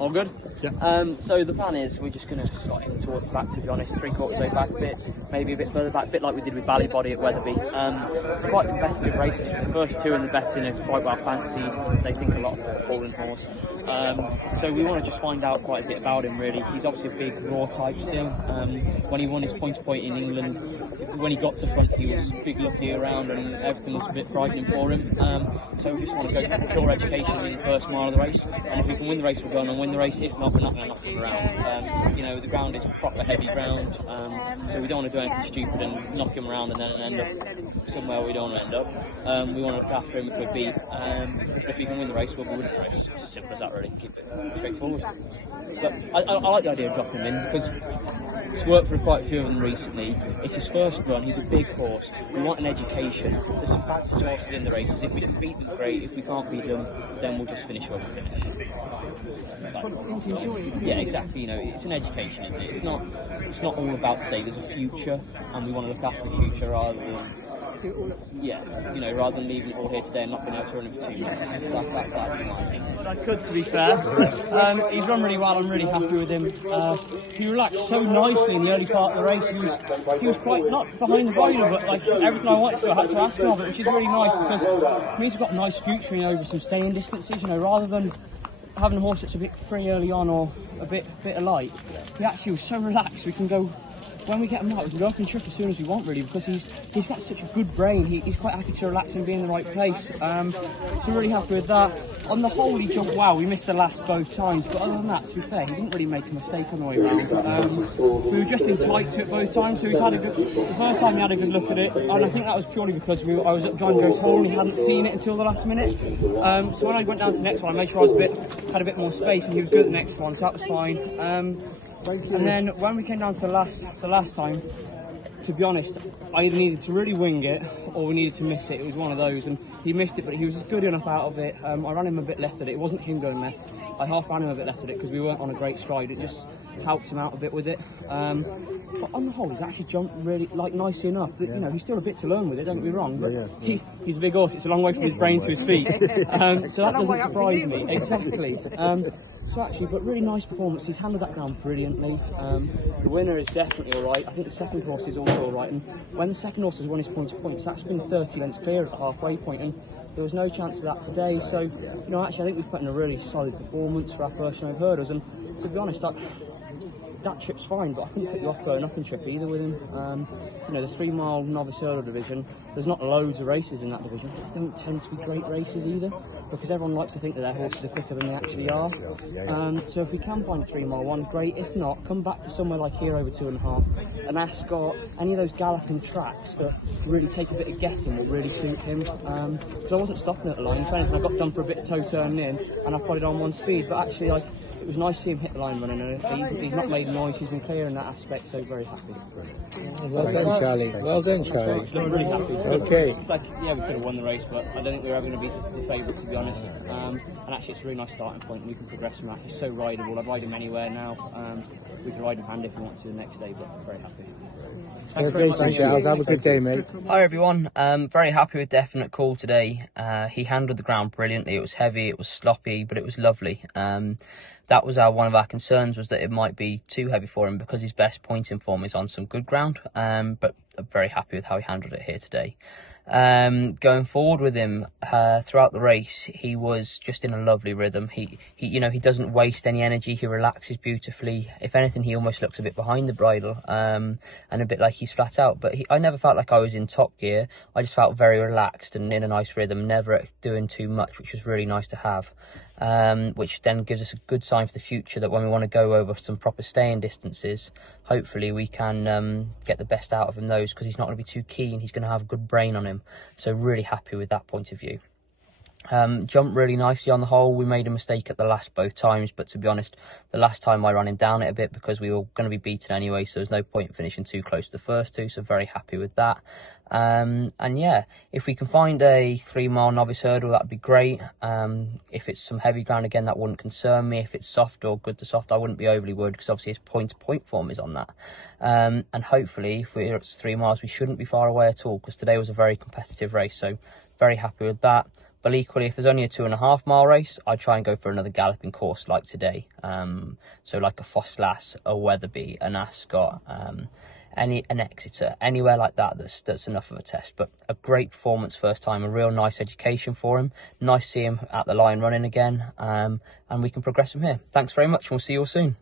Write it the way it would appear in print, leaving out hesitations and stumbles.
All good? Yeah. So the plan is we're just going to slot in towards the back, to be honest, 3/4 way back a bit, maybe a bit further back, a bit like we did with Ballybody at Weatherby. It's quite a competitive race. The first two in the betting are quite well fancied. They think a lot of the Fallen Horse. So we want to just find out quite a bit about him, really. He's obviously a big raw type still. When he won his point-to-point in England, when he got to front, he was big looking around and everything was a bit frightening for him. So we just want to go for pure education in the first mile of the race. And if we can win the race, we're going to win the race. If not, we're not going to knock him around. You know, the ground is proper heavy ground, so we don't want to do anything stupid and knock him around and then end up somewhere we don't want to end up. We want to look after him if we're beat. If we can win the race, we'll win the race. It's as simple as that, really. Keep it straightforward. But I like the idea of dropping him in because it's worked for quite a few of them recently. It's his first run. He's a big horse. We want an education. There's some fancy horses in the races. If we can beat them, great. If we can't beat them, then we'll just finish where we finish. Yeah, exactly. You know, it's an education, isn't it? It's not all about today. There's a future, and we want to look after the future rather than rather than leaving it all here today and not being able to run him for 2 minutes. That's my opinion. Well, I could, to be fair. He's run really well. I'm really happy with him. He relaxed so nicely in the early part of the race. He was quite not behind the bridle, but like everything I wanted to, I had to ask him of it, which is really nice because it means we've got a nice future over some staying distances. You know, rather than having a horse that's a bit free early on or a bit of light, he actually was so relaxed. We can go. When we get him out, we can go up and trip as soon as we want, really, because he's got such a good brain. He's quite happy to relax and be in the right place. So I'm really happy with that. On the whole, he jumped well. We missed the last both times, but other than that, to be fair, he didn't really make a mistake on the way round. We were just in tight to it both times, so he's had the first time he had a good look at it, and I think that was purely because I was at John Joe's hole and he hadn't seen it until the last minute. So when I went down to the next one, I made sure I had a bit more space, and he was good at the next one, so that was fine. And then when we came down to the last time, to be honest, I either needed to really wing it or we needed to miss it. It was one of those, and he missed it, but he was just good enough out of it. I ran him a bit left at it. It wasn't him going left. I half ran him a bit left at it because we weren't on a great stride. It just helped him out a bit with it. But on the whole, he's actually jumped really nicely enough. That, you know, he's still a bit to learn with it. Don't get me wrong, but he's a big horse. It's a long way from his brain to his feet, so that doesn't surprise me. Exactly. So actually, but really nice performance. He's handled that ground brilliantly. The winner is definitely all right. I think the second horse is also all right. And when the second horse has won his point-to-points, that's been 30 lengths clear at the halfway point, and there was no chance of that today. So, you know, actually, I think we've put in a really solid performance for our first round hurdles. And to be honest, that trip's fine, but I couldn't put you off going up and trip either with him. You know, the 3 mile novice hurdle division, there's not loads of races in that division. They don't tend to be great races either, because everyone likes to think that their horses are quicker than they actually are. So if we can find a 3 mile one, great. If not, come back to somewhere like here over 2.5 and Ascot, any of those galloping tracks that really take a bit of getting will really suit him. Because I wasn't stopping at the line. If anything, I got done for a bit of toe turning in and I put it on 1 speed, but actually it was nice to see him hit the line running, and he's not made noise. He's been clear in that aspect, so very happy. Well done, Charlie. Well done, Charlie. Really happy. Okay. Like, yeah, we could have won the race, but I don't think we were ever going to beat the favourite, to be honest. And actually, it's a really nice starting point, and we can progress from that. He's so rideable. I'd ride him anywhere now. We could ride him hand if we want to the next day, but I'm very happy. Thanks, Charles. Have a good day, mate. Hi everyone, very happy with Definite Call today. He handled the ground brilliantly. It was heavy, it was sloppy, but it was lovely. That was one of our concerns, was that it might be too heavy for him because his best pointing form is on some good ground. But I'm very happy with how he handled it here today. Going forward with him throughout the race, he was just in a lovely rhythm. He doesn't waste any energy. He relaxes beautifully. If anything, he almost looks a bit behind the bridle, and a bit like he's flat out. But I never felt like I was in top gear. I just felt very relaxed and in a nice rhythm, never doing too much, which was really nice to have. Which then gives us a good sign for the future that when we want to go over some proper staying distances, hopefully we can get the best out of him those, because he's not going to be too keen. He's going to have a good brain on him. So really happy with that point of view. Jumped really nicely on the whole. We made a mistake at the last both times, but to be honest, the last time I ran him down it a bit because we were going to be beaten anyway, so there's no point in finishing too close to the first two, so very happy with that. And yeah, if we can find a 3 mile novice hurdle, that'd be great. If it's some heavy ground again, that wouldn't concern me. If it's soft or good to soft, I wouldn't be overly worried, because obviously his point-to-point form is on that. And hopefully if it's 3 miles, we shouldn't be far away at all, because today was a very competitive race, so very happy with that. But equally, if there's only a 2.5 mile race, I'd try and go for another galloping course like today. So like a Ffos, a Wetherby, an Ascot, an Exeter, anywhere like that that's enough of a test. But a great performance first time, a real nice education for him. Nice to see him at the line running again, and we can progress from here. Thanks very much, and we'll see you all soon.